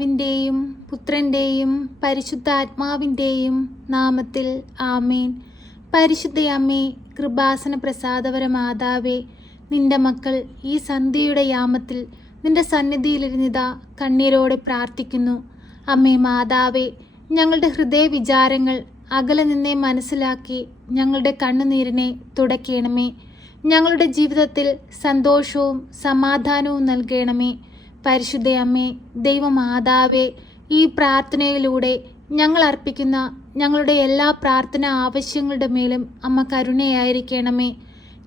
പിതാവിന്റെയും പുത്രന്റെയും പരിശുദ്ധാത്മാവിന്റെയും നാമത്തിൽ ആമേൻ. പരിശുദ്ധയമ്മേ കൃപാസന പ്രസാദപര മാതാവേ നിന്റെ മക്കൾ ഈ സന്ധ്യയുടെ യാമത്തിൽ നിന്റെ സന്നിധിയിലിരുന്നിതാ കണ്ണീരോടെ പ്രാർത്ഥിക്കുന്നു. അമ്മേ മാതാവേ ഞങ്ങളുടെ ഹൃദയ വിചാരങ്ങൾ അകലെ നിന്നെ മനസ്സിലാക്കി ഞങ്ങളുടെ കണ്ണുനീരിനെ തുടയ്ക്കണമേ ഞങ്ങളുടെ ജീവിതത്തിൽ സന്തോഷവും സമാധാനവും നൽകണമേ. പരിശുദ്ധയമ്മേ ദൈവമാതാവേ ഈ പ്രാർത്ഥനയിലൂടെ ഞങ്ങൾ അർപ്പിക്കുന്ന ഞങ്ങളുടെ എല്ലാ പ്രാർത്ഥന ആവശ്യങ്ങളുടെ മേലും അമ്മ കരുണയായിരിക്കണമേ.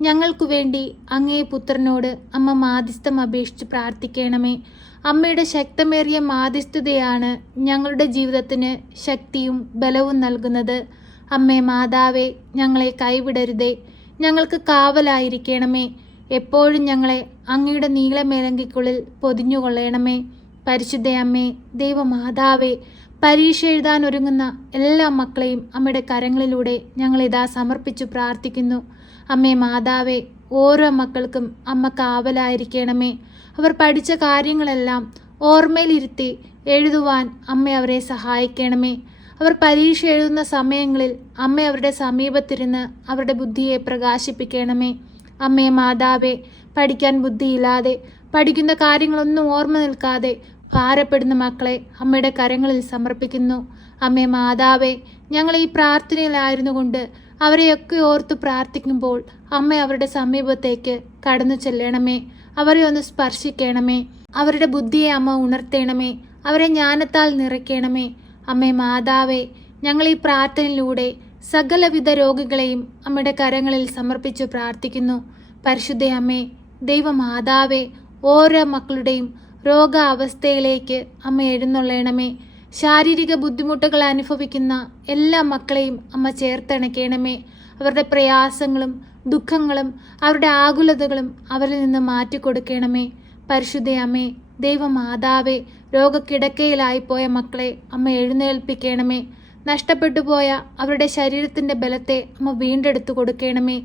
ഞങ്ങൾക്കു വേണ്ടി അങ്ങേ പുത്രനോട് അമ്മ മാധ്യസ്ഥം അപേക്ഷിച്ച് പ്രാർത്ഥിക്കണമേ. അമ്മയുടെ ശക്തമേറിയ മാധ്യസ്ഥതയാണ് ഞങ്ങളുടെ ജീവിതത്തിന് ശക്തിയും ബലവും നൽകുന്നത്. അമ്മേ മാതാവേ ഞങ്ങളെ കൈവിടരുതേ. ഞങ്ങൾക്ക് കാവലായിരിക്കണമേ. എപ്പോഴും ഞങ്ങളെ അങ്ങയുടെ നീളമേലങ്കിക്കുള്ളിൽ പൊതിഞ്ഞുകൊള്ളണമേ. പരിശുദ്ധയമ്മേ ദൈവമാതാവേ പരീക്ഷ എഴുതാൻ ഒരുങ്ങുന്ന എല്ലാ മക്കളെയും അമ്മയുടെ കരങ്ങളിലൂടെ ഞങ്ങൾ ഇതാ സമർപ്പിച്ചു പ്രാർത്ഥിക്കുന്നു. അമ്മേ മാതാവേ ഓരോ മക്കൾക്കും അമ്മ കാവലായിരിക്കണമേ. അവർ പഠിച്ച കാര്യങ്ങളെല്ലാം ഓർമ്മയിലിരുത്തി എഴുതുവാൻ അമ്മ അവരെ സഹായിക്കണമേ. അവർ പരീക്ഷ എഴുതുന്ന സമയങ്ങളിൽ അമ്മ അവരുടെ സമീപത്തിരുന്ന് അവരുടെ ബുദ്ധിയെ പ്രകാശിപ്പിക്കണമേ. അമ്മേ മാതാവേ പഠിക്കാൻ ബുദ്ധിയില്ലാതെ പഠിക്കുന്ന കാര്യങ്ങളൊന്നും ഓർമ്മ നിൽക്കാതെ ഭാരപ്പെടുന്ന മക്കളെ അമ്മയുടെ കരങ്ങളിൽ സമർപ്പിക്കുന്നു. അമ്മേ മാതാവേ ഞങ്ങൾ ഈ പ്രാർത്ഥനയിലായിരുന്നു കൊണ്ട് അവരെയൊക്കെ ഓർത്ത് പ്രാർത്ഥിക്കുമ്പോൾ അമ്മ അവരുടെ സമീപത്തേക്ക് കടന്നു ചെല്ലണമേ. അവരെ ഒന്ന് സ്പർശിക്കണമേ. അവരുടെ ബുദ്ധിയെ അമ്മ ഉണർത്തേണമേ. അവരെ ജ്ഞാനത്താൽ നിറയ്ക്കണമേ. അമ്മേ മാതാവേ ഞങ്ങൾ ഈ പ്രാർത്ഥനയിലൂടെ സകലവിധ രോഗികളെയും അമ്മയുടെ കരങ്ങളിൽ സമർപ്പിച്ചു പ്രാർത്ഥിക്കുന്നു. പരിശുദ്ധ അമ്മേ ദൈവമാതാവേ ഓരോ മക്കളുടെയും രോഗാവസ്ഥയിലേക്ക് അമ്മ എഴുന്നള്ളണമേ. ശാരീരിക ബുദ്ധിമുട്ടുകൾ അനുഭവിക്കുന്ന എല്ലാ മക്കളെയും അമ്മ ചേർത്തിണക്കണമേ. അവരുടെ പ്രയാസങ്ങളും ദുഃഖങ്ങളും അവരുടെ ആകുലതകളും അവരിൽ നിന്ന് മാറ്റിക്കൊടുക്കണമേ. പരിശുദ്ധ അമ്മേ ദൈവമാതാവേ രോഗക്കിടക്കയിലായിപ്പോയ മക്കളെ അമ്മ എഴുന്നേൽപ്പിക്കണമേ. നഷ്ടപ്പെട്ടു പോയ അവരുടെ ശരീരത്തിന്റെ ബലത്തെ അമ്മ വീണ്ടെടുത്തു കൊടുക്കണമേ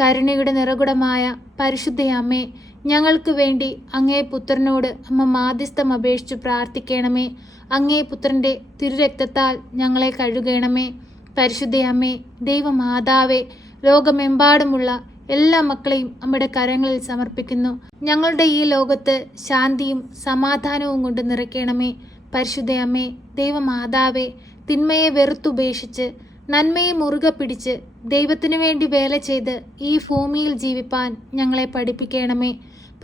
കരുണയുടെ നിറകുടമായ പരിശുദ്ധയമ്മേ ഞങ്ങൾക്ക് വേണ്ടി അങ്ങേ പുത്രനോട് അമ്മ മാധ്യസ്ഥം അപേക്ഷിച്ചു പ്രാർത്ഥിക്കണമേ. അങ്ങേ പുത്രന്റെ തിരുരക്തത്താൽ ഞങ്ങളെ കഴുകണമേ. പരിശുദ്ധയമ്മേ ദൈവമാതാവേ ലോകമെമ്പാടുമുള്ള എല്ലാ മക്കളെയും അമ്മയുടെ കരങ്ങളിൽ സമർപ്പിക്കുന്നു. ഞങ്ങളുടെ ഈ ലോകത്ത് ശാന്തിയും സമാധാനവും കൊണ്ട് നിറയ്ക്കണമേ. പരിശുദ്ധയമ്മേ ദൈവമാതാവേ തിന്മയെ വെറുത്തുപേക്ഷിച്ച് നന്മയെ മുറുകെ പിടിച്ച് ദൈവത്തിനു വേണ്ടി വേല ചെയ്ത് ഈ ഭൂമിയിൽ ജീവിപ്പാൻ ഞങ്ങളെ പഠിപ്പിക്കണമേ.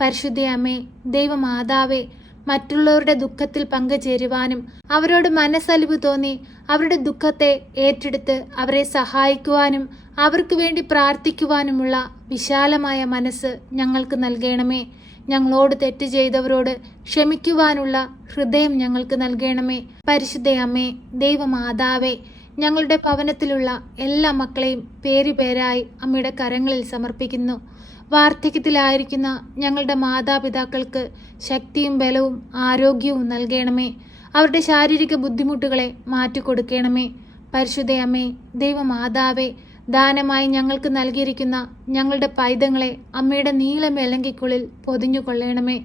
പരിശുദ്ധ അമ്മേ ദൈവമാതാവേ മറ്റുള്ളവരുടെ ദുഃഖത്തിൽ പങ്കുചേരുവാനും അവരോട് മനസ്സലിവ് തോന്നി അവരുടെ ദുഃഖത്തെ ഏറ്റെടുത്ത് അവരെ സഹായിക്കുവാനും അവർക്ക് വേണ്ടി പ്രാർത്ഥിക്കുവാനുമുള്ള വിശാലമായ മനസ്സ് ഞങ്ങൾക്ക് നൽകണമേ. ഞങ്ങളോട് തെറ്റ് ചെയ്തവരോട് ക്ഷമിക്കുവാനുള്ള ഹൃദയം ഞങ്ങൾക്ക് നൽകണമേ. പരിശുദ്ധയമ്മേ ദൈവമാതാവേ ഞങ്ങളുടെ ഭവനത്തിലുള്ള എല്ലാ മക്കളെയും പേരുപേരായി അമ്മയുടെ കരങ്ങളിൽ സമർപ്പിക്കുന്നു. വാർദ്ധക്യത്തിലായിരിക്കുന്ന ഞങ്ങളുടെ മാതാപിതാക്കൾക്ക് ശക്തിയും ബലവും ആരോഗ്യവും നൽകണമേ. അവരുടെ ശാരീരിക ബുദ്ധിമുട്ടുകളെ മാറ്റിക്കൊടുക്കണമേ. പരിശുദ്ധയമ്മേ ദൈവമാതാവേ ദാനമായി ഞങ്ങൾക്ക് നൽകിയിരിക്കുന്ന ഞങ്ങളുടെ പൈതങ്ങളെ അമ്മയുടെ നീളമേലങ്കിക്കുള്ളിൽ പൊതിഞ്ഞുകൊള്ളണമേ.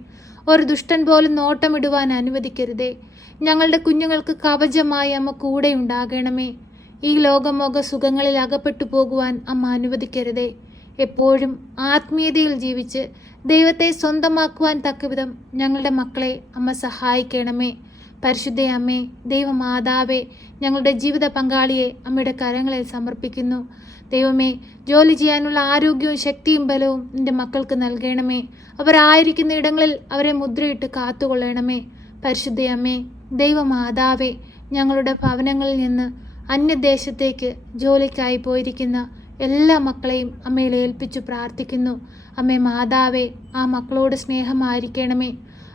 ഒരു ദുഷ്ടൻ പോലും നോട്ടമിടുവാൻ അനുവദിക്കരുതേ. ഞങ്ങളുടെ കുഞ്ഞുങ്ങൾക്ക് കവചമായി അമ്മ കൂടെ ഉണ്ടാകണമേ. ഈ ലോകമോക സുഖങ്ങളിൽ അകപ്പെട്ടു പോകുവാൻ അമ്മ അനുവദിക്കരുതേ. എപ്പോഴും ആത്മീയതയിൽ ജീവിച്ച് ദൈവത്തെ സ്വന്തമാക്കുവാൻ തക്കവിധം ഞങ്ങളുടെ മക്കളെ അമ്മ സഹായിക്കണമേ. പരിശുദ്ധ അമ്മേ ദൈവമാതാവേ ഞങ്ങളുടെ ജീവിത പങ്കാളിയെ അമ്മയുടെ കരങ്ങളിൽ സമർപ്പിക്കുന്നു. ദൈവമേ ജോലി ചെയ്യാനുള്ള ആരോഗ്യവും ശക്തിയും ബലവും നിന്റെ മക്കൾക്ക് നൽകണമേ. അവരായിരിക്കുന്ന ഇടങ്ങളിൽ അവരെ മുദ്രയിട്ട് കാത്തുകൊള്ളണമേ. പരിശുദ്ധ അമ്മേ ദൈവമാതാവേ ഞങ്ങളുടെ ഭവനങ്ങളിൽ നിന്ന് അന്യദേശത്തേക്ക് ജോലിക്കായി പോയിരിക്കുന്ന എല്ലാ മക്കളെയും അമ്മയിൽ ഏൽപ്പിച്ചു പ്രാർത്ഥിക്കുന്നു. അമ്മേ മാതാവേ ആ മക്കളോട് സ്നേഹമായിരിക്കണമേ.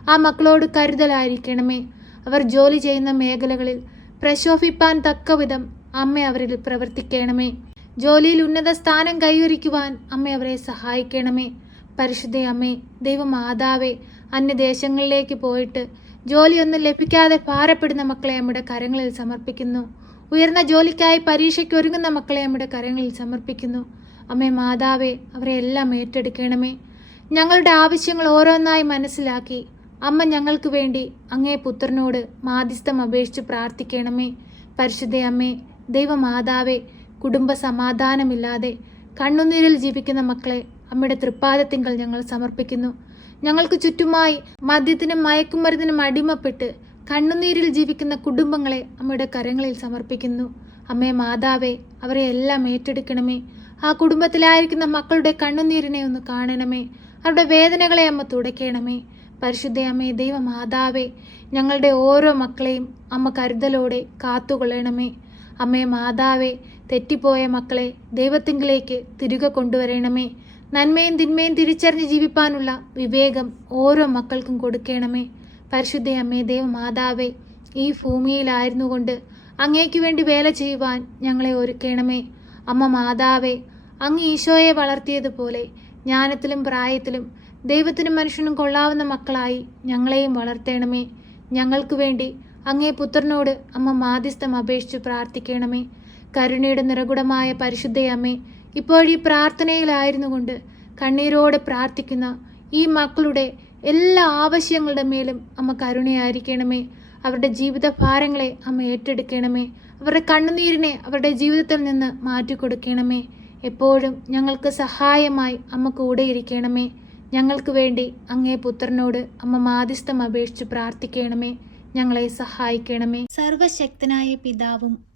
ആ മക്കളോട് കരുതലായിരിക്കണമേ. അവർ ജോലി ചെയ്യുന്ന മേഖലകളിൽ പ്രശോഭിപ്പാൻ തക്കവിധം അമ്മ അവരിൽ പ്രവർത്തിക്കണമേ. ജോലിയിൽ ഉന്നത സ്ഥാനം കൈവരിക്കുവാൻ അമ്മ അവരെ സഹായിക്കണമേ. പരിശുദ്ധ അമ്മേ ദൈവമാതാവേ അന്യദേശങ്ങളിലേക്ക് പോയിട്ട് ജോലിയൊന്നും ലഭിക്കാതെ ഭാരപ്പെടുന്ന മക്കളെ നമ്മുടെ കരങ്ങളിൽ സമർപ്പിക്കുന്നു. ഉയർന്ന ജോലിക്കായി പരീക്ഷയ്ക്ക് ഒരുങ്ങുന്ന മക്കളെ നമ്മുടെ കരങ്ങളിൽ സമർപ്പിക്കുന്നു. അമ്മേ മാതാവേ അവരെ എല്ലാം ഏറ്റെടുക്കണമേ. ഞങ്ങളുടെ ആവശ്യങ്ങൾ ഓരോന്നായി മനസ്സിലാക്കി. അമ്മ ഞങ്ങൾക്ക് വേണ്ടി അങ്ങേ പുത്രനോട് മാധ്യസ്ഥം അപേക്ഷിച്ച് പ്രാർത്ഥിക്കണമേ. പരിശുദ്ധ അമ്മേ ദൈവമാതാവേ കുടുംബ സമാധാനമില്ലാതെ കണ്ണുനീരിൽ ജീവിക്കുന്ന മക്കളെ അമ്മയുടെ തൃപ്പാദത്തിങ്കൽ ഞങ്ങൾ സമർപ്പിക്കുന്നു. ഞങ്ങൾക്ക് ചുറ്റുമായി മദ്യത്തിനും മയക്കുമരുന്നിനും അടിമപ്പെട്ട് കണ്ണുനീരിൽ ജീവിക്കുന്ന കുടുംബങ്ങളെ അമ്മയുടെ കരങ്ങളിൽ സമർപ്പിക്കുന്നു. അമ്മേ മാതാവേ അവരെ എല്ലാം ഏറ്റെടുക്കണമേ. ആ കുടുംബത്തിലായിരിക്കുന്ന മക്കളുടെ കണ്ണുനീരിനെ ഒന്ന് കാണണമേ. അവരുടെ വേദനകളെ അമ്മ തുടയ്ക്കണമേ. പരിശുദ്ധ അമ്മേ ദൈവമാതാവേ ഞങ്ങളുടെ ഓരോ മക്കളെയും അമ്മ കരുതലോടെ കാത്തുകൊള്ളണമേ. അമ്മേ മാതാവേ തെറ്റിപ്പോയ മക്കളെ ദൈവത്തിങ്കിലേക്ക് തിരികെ കൊണ്ടുവരണമേ. നന്മയും തിന്മയും തിരിച്ചറിഞ്ഞ് ജീവിപ്പാനുള്ള വിവേകം ഓരോ മക്കൾക്കും കൊടുക്കണമേ. പരിശുദ്ധ അമ്മേ ദൈവമാതാവേ ഈ ഭൂമിയിലായിരുന്നു കൊണ്ട് അങ്ങേക്ക് വേണ്ടി വേല ചെയ്യുവാൻ ഞങ്ങളെ ഒരുക്കണമേ. അമ്മ മാതാവേ അങ്ങ് ഈശോയെ വളർത്തിയതുപോലെ ജ്ഞാനത്തിലും പ്രായത്തിലും ദൈവത്തിനും മനുഷ്യനും കൊള്ളാവുന്ന മക്കളായി ഞങ്ങളെയും വളർത്തണമേ. ഞങ്ങൾക്ക് വേണ്ടി അങ്ങേ പുത്രനോട് അമ്മ മാധ്യസ്ഥം അപേക്ഷിച്ച് പ്രാർത്ഥിക്കണമേ. കരുണയുടെ നിറകുടമായ പരിശുദ്ധയമ്മേ ഇപ്പോഴീ പ്രാർത്ഥനയിലായിരുന്നു കൊണ്ട് കണ്ണീരോടെ പ്രാർത്ഥിക്കുന്ന ഈ മക്കളുടെ എല്ലാ ആവശ്യങ്ങളുടെ മേലും അമ്മ കരുണയായിരിക്കണമേ. അവരുടെ ജീവിത ഭാരങ്ങളെ അമ്മ ഏറ്റെടുക്കണമേ. അവരുടെ കണ്ണുനീരിനെ അവരുടെ ജീവിതത്തിൽ നിന്ന് മാറ്റിക്കൊടുക്കണമേ. എപ്പോഴും ഞങ്ങൾക്ക് സഹായമായി അമ്മ കൂടെ ഇരിക്കണമേ. ഞങ്ങൾക്ക് വേണ്ടി അങ്ങേ പുത്രനോട് അമ്മ മാധ്യസ്ഥം അപേക്ഷിച്ച് പ്രാർത്ഥിക്കണമേ. ഞങ്ങളെ സഹായിക്കണമേ. സർവശക്തനായ പിതാവും